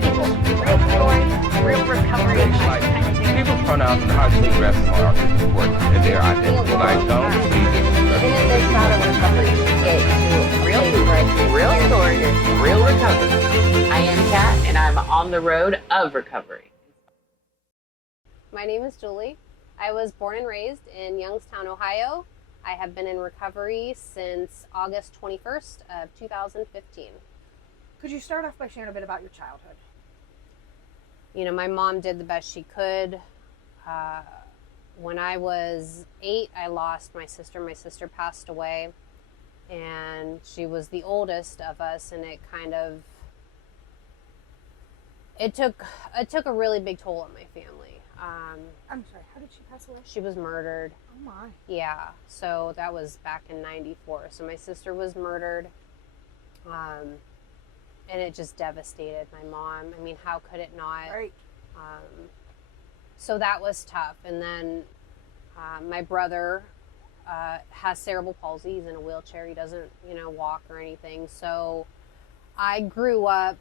people, real stories, real recovery advice. People's pronouns and how to address them are important in their identity. Like, don't be Even in this route of recovery, get to real stories, real recovery. I am Kat, and I'm on the road of recovery. My name is Julie. I was born and raised in Youngstown, Ohio. I have been in recovery since August 21st of 2015. Could you start off by sharing a bit about your childhood? You know, my mom did the best she could. When I was 8, I lost my sister. My sister passed away, and she was the oldest of us, and it took a really big toll on my family. I'm sorry, how did she pass away? She was murdered. Oh my. Yeah, so that was back in '94. So my sister was murdered, and it just devastated my mom. I mean, how could it not? Right. So that was tough. And then my brother has cerebral palsy. He's in a wheelchair. He doesn't, walk or anything. So I grew up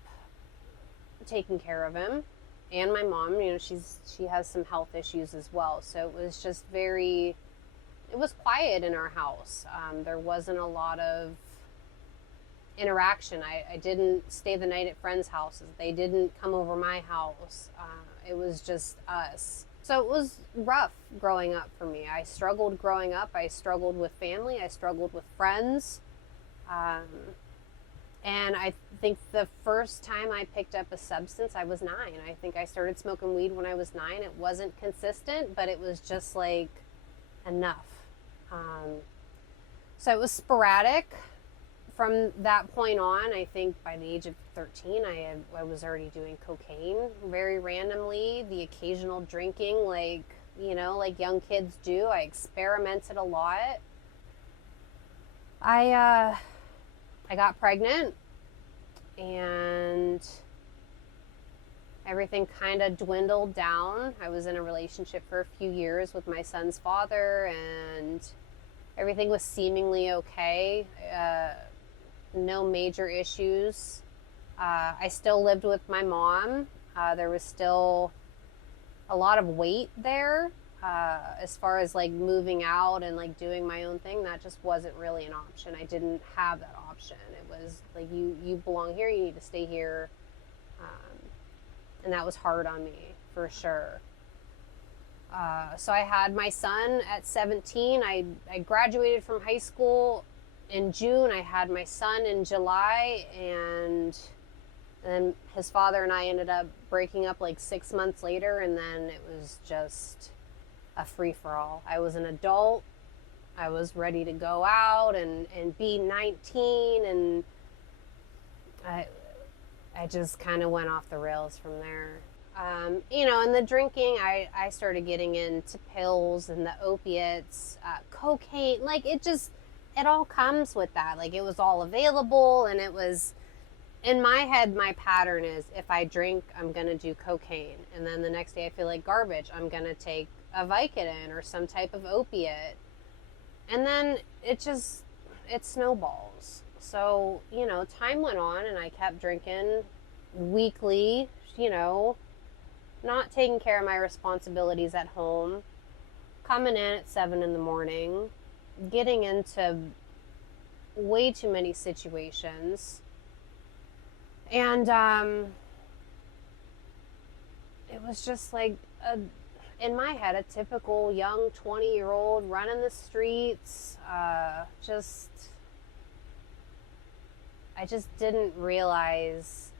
taking care of him. And my mom, she has some health issues as well. So it was just it was quiet in our house. There wasn't a lot of interaction. I didn't stay the night at friends' houses. They didn't come over my house. It was just us. So it was rough growing up for me. I struggled growing up. I struggled with family. I struggled with friends. And I think the first time I picked up a substance, I was 9. I think I started smoking weed when I was 9. It wasn't consistent, but it was just like enough. So it was sporadic. From that point on, I think by the age of 13, I was already doing cocaine very randomly, the occasional drinking, like young kids do. I experimented a lot. I got pregnant, and everything kind of dwindled down. I was in a relationship for a few years with my son's father, and everything was seemingly okay. No major issues. I still lived with my mom. There was still a lot of weight there. As far as like moving out and like doing my own thing, that just wasn't really an option. I didn't have that option. It was like, you belong here, you need to stay here. And that was hard on me for sure. So I had my son at 17. I graduated from high school in June. I had my son in July, and then his father and I ended up breaking up like 6 months later, and then it was just a free-for-all. I was an adult. I was ready to go out and be 19, and I just kind of went off the rails from there. And the drinking, I started getting into pills and the opiates, cocaine, like it all comes with that. Like it was all available, and it was, in my head, my pattern is if I drink, I'm going to do cocaine. And then the next day I feel like garbage. I'm going to take a Vicodin or some type of opiate. And then it snowballs. So, time went on, and I kept drinking weekly, not taking care of my responsibilities at home, coming in at 7 a.m, getting into way too many situations. And it was just like, in my head, a typical young 20-year-old running the streets. I just didn't realize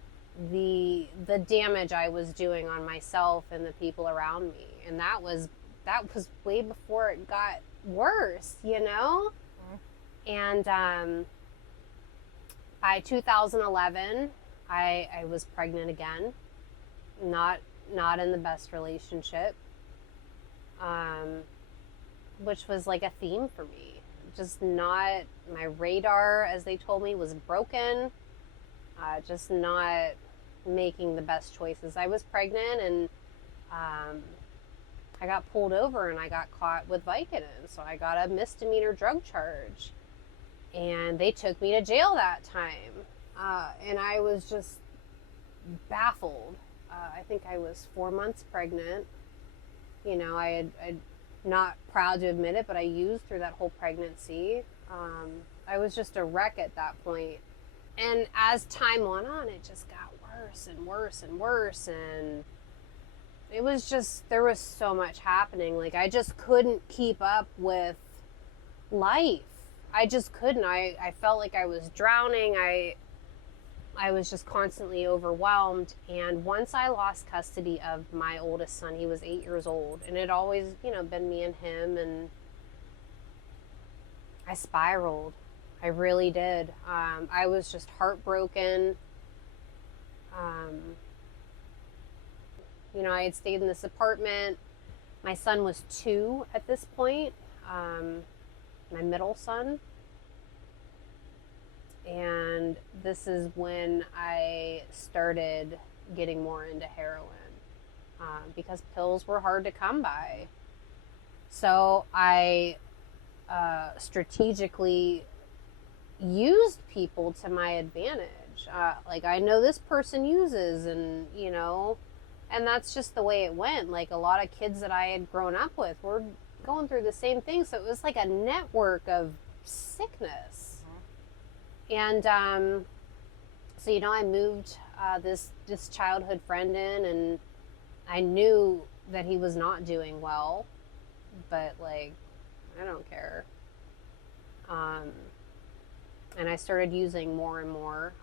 the damage I was doing on myself and the people around me. And that was way before it got worse, And by 2011, I was pregnant again, not in the best relationship, which was like a theme for me. Just not, my radar, as they told me, was broken, just not making the best choices. I was pregnant, and I got pulled over, and I got caught with Vicodin, so I got a misdemeanor drug charge. And they took me to jail that time. And I was just baffled. I think I was 4 months pregnant. You know, I'm not proud to admit it, but I used through that whole pregnancy. I was just a wreck at that point. And as time went on, it just got worse and worse and worse. And it was just, there was so much happening. Like, I just couldn't keep up with life. I just couldn't. I felt like I was drowning. I was just constantly overwhelmed. And once I lost custody of my oldest son, he was 8 years old. And it always, you know, been me and him. And I spiraled. I really did. I was just heartbroken. You know, I had stayed in this apartment. My son was 2 at this point. My middle son. And this is when I started getting more into heroin, because pills were hard to come by. So I strategically used people to my advantage. Like, I know this person uses, and, you know, and that's just the way it went. Like, a lot of kids that I had grown up with were going through the same thing. So it was like a network of sickness. And so, you know, I moved this childhood friend in, and I knew that he was not doing well, but, like, I don't care. And I started using more and more,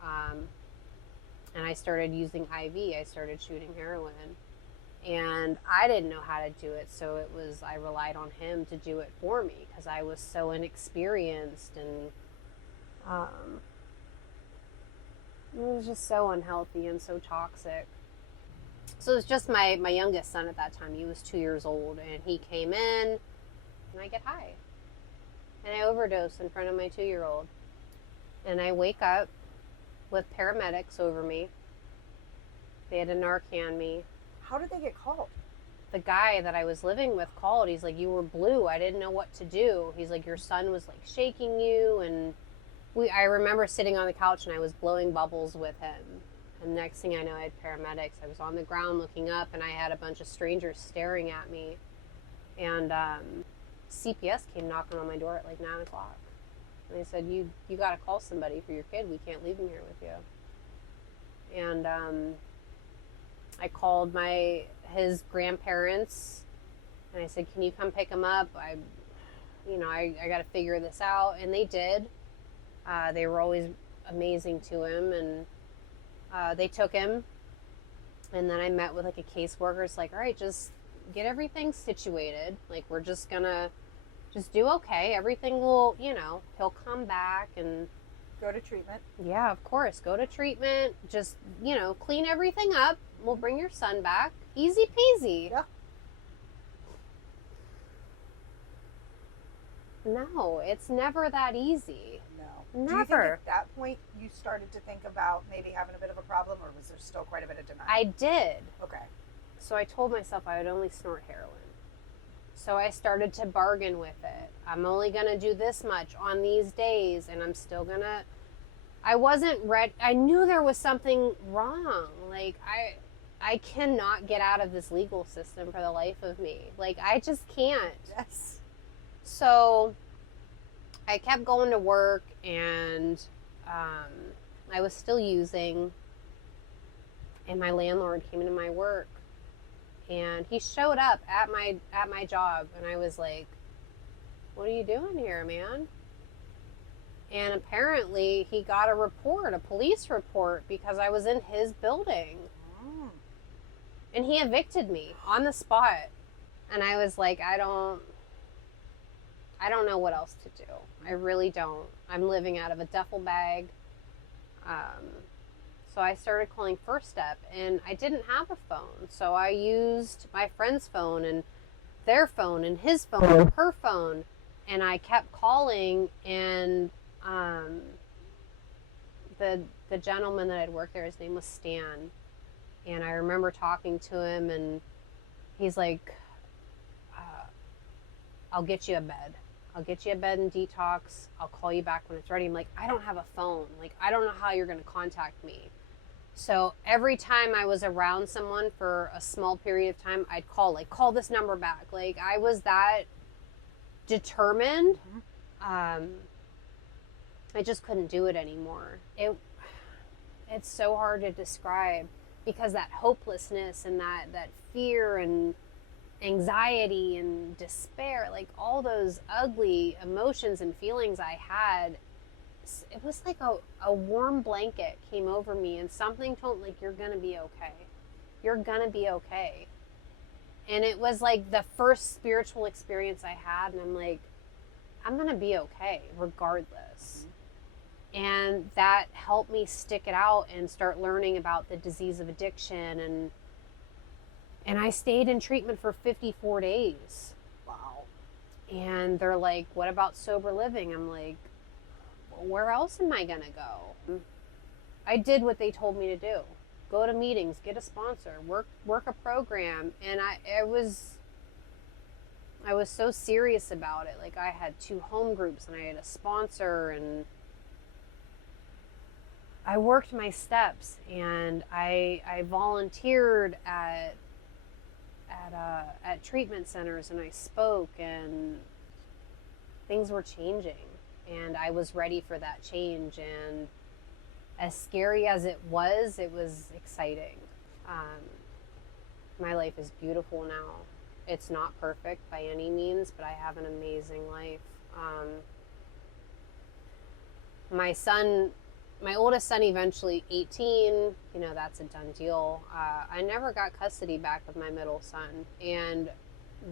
and I started using IV. I started shooting heroin, and I didn't know how to do it, so I relied on him to do it for me, because I was so inexperienced, and it was just so unhealthy and so toxic. So it was just my youngest son at that time. He was 2 years old, and he came in, and I get high. And I overdose in front of my 2-year-old. And I wake up with paramedics over me. They had to Narcan me. How did they get called? The guy that I was living with called. He's like, "You were blue. I didn't know what to do." He's like, "Your son was, like, shaking you." And I remember sitting on the couch, and I was blowing bubbles with him. And next thing I know, I had paramedics. I was on the ground looking up, and I had a bunch of strangers staring at me. And CPS came knocking on my door at like 9 o'clock. And they said, you got to call somebody for your kid. We can't leave him here with you. And I called his grandparents, and I said, "Can you come pick him up? I got to figure this out." And they did. They were always amazing to him, and they took him. And then I met with, like, a caseworker. It's like, "All right, just get everything situated. Like, we're just gonna just do okay. Everything will, you know, he'll come back." And Go to treatment. yeah, of course, go to treatment. Just, you know, clean everything up. We'll bring your son back. Easy peasy. Yeah. No, it's never that easy. No. Never. Do you think at that point you started to think about maybe having a bit of a problem, or was there still quite a bit of denial? I did. Okay. So I told myself I would only snort heroin. So I started to bargain with it. I'm only going to do this much on these days, and I'm still going to... I wasn't ready. I knew there was something wrong. Like, I cannot get out of this legal system for the life of me. Like, I just can't. Yes. So I kept going to work, and I was still using, and my landlord came into my work, and he showed up at my job, and I was like, "What are you doing here, man?" And apparently he got a police report, because I was in his building. Mm. And he evicted me on the spot. And I was like, I don't know what else to do. I really don't. I'm living out of a duffel bag. So I started calling First Step, and I didn't have a phone. So I used my friend's phone, and their phone, and his phone, and her phone. And I kept calling, and the gentleman that had worked there, his name was Stan. And I remember talking to him, and he's like, "I'll get you a bed. I'll get you a bed and detox. I'll call you back when it's ready." I'm like, "I don't have a phone. Like, I don't know how you're going to contact me." So every time I was around someone for a small period of time, I'd call this number back. Like, I was that determined. I just couldn't do it anymore. It's so hard to describe, because that hopelessness and that fear and anxiety and despair, like all those ugly emotions and feelings I had, it was like a warm blanket came over me, and something told, like, you're gonna be okay. You're gonna be okay. And it was like the first spiritual experience I had, and I'm like, I'm gonna be okay regardless. And that helped me stick it out and start learning about the disease of addiction, and I stayed in treatment for 54 days. Wow. And they're like, what about sober living? I'm like, where else am I gonna go? I did what they told me to do. Go to meetings, get a sponsor, work a program. And I was so serious about it. Like, I had 2 home groups and I had a sponsor, and I worked my steps, and I volunteered at treatment centers, and I spoke, and things were changing, and I was ready for that change. And as scary as it was exciting. My life is beautiful now. It's not perfect by any means, but I have an amazing life. My oldest son, eventually 18, that's a done deal. I never got custody back of my middle son, and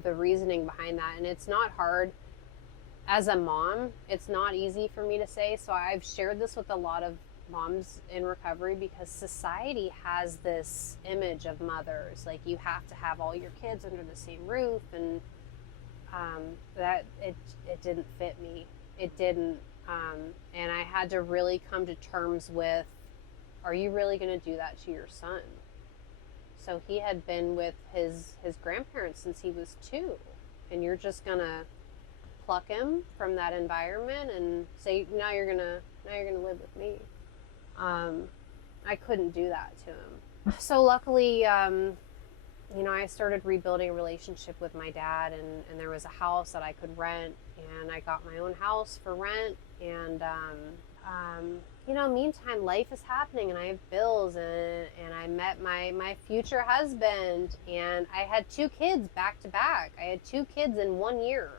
the reasoning behind that, and it's not hard. As a mom, it's not easy for me to say, so I've shared this with a lot of moms in recovery, because society has this image of mothers, like, you have to have all your kids under the same roof, and that it didn't fit me. It didn't. And I had to really come to terms with, are you really going to do that to your son? So he had been with his grandparents since he was 2, and you're just going to pluck him from that environment and say, now you're going to live with me. I couldn't do that to him. So luckily, I started rebuilding a relationship with my dad, and there was a house that I could rent, and I got my own house for rent. And, meantime, life is happening, and I have bills, and I met my future husband, and I had 2 kids back to back. I had 2 kids in 1 year.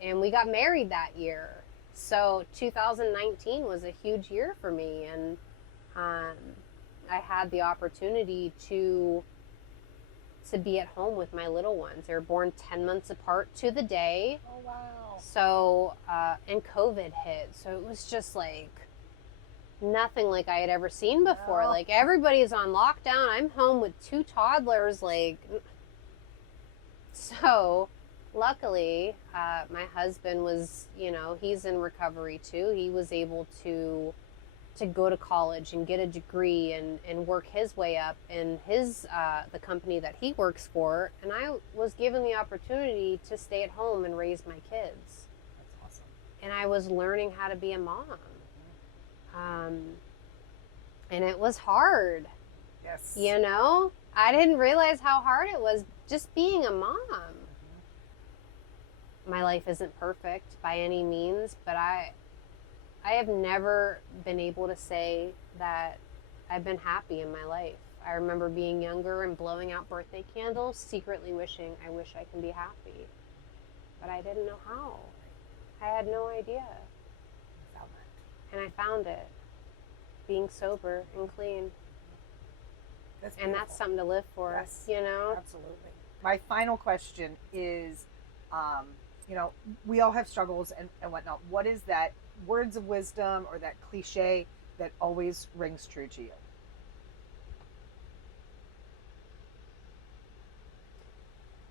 And we got married that year. So 2019 was a huge year for me, and I had the opportunity to be at home with my little ones. They were born 10 months apart to the day. Oh, wow. So, and COVID hit. So it was just like nothing like I had ever seen before. Wow. Like, everybody's on lockdown. I'm home with 2 toddlers. So luckily, my husband was, he's in recovery too. He was able to go to college and get a degree and work his way up in the company that he works for. And I was given the opportunity to stay at home and raise my kids. That's awesome. And I was learning how to be a mom. And it was hard. Yes. I didn't realize how hard it was just being a mom. My life isn't perfect by any means, but I have never been able to say that I've been happy in my life. I remember being younger and blowing out birthday candles, secretly wishing, I wish I can be happy. But I didn't know how. I had no idea. And I found it. Being sober and clean. And that's something to live for, Yes, Absolutely. My final question is, we all have struggles and whatnot. What is that words of wisdom or that cliche that always rings true to you?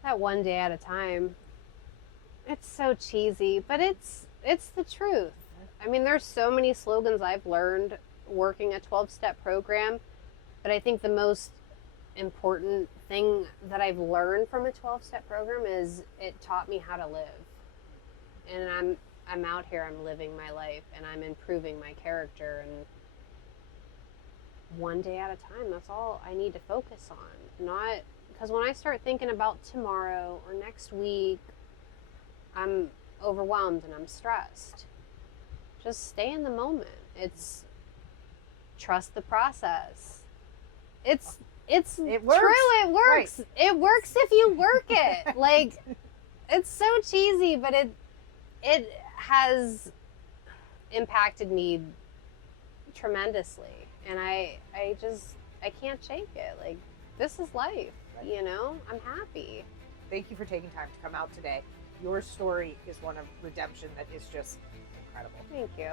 That one day at a time. It's so cheesy, but it's the truth. I mean, there's so many slogans I've learned working a 12-step program, but I think the most important thing that I've learned from a 12-step program is it taught me how to live. And I'm out here, I'm living my life, and I'm improving my character. one day at a time. That's all I need to focus on. Not because when I start thinking about tomorrow or next week, I'm overwhelmed and I'm stressed. Just stay in the moment. It's trust the process. It works. True, it works. Right. It works if you work it. Like, it's so cheesy, but it has impacted me tremendously, and I can't shake it. Like, this is life, you know. I'm happy. Thank you for taking time to come out today. Your story is one of redemption that is just incredible. Thank you.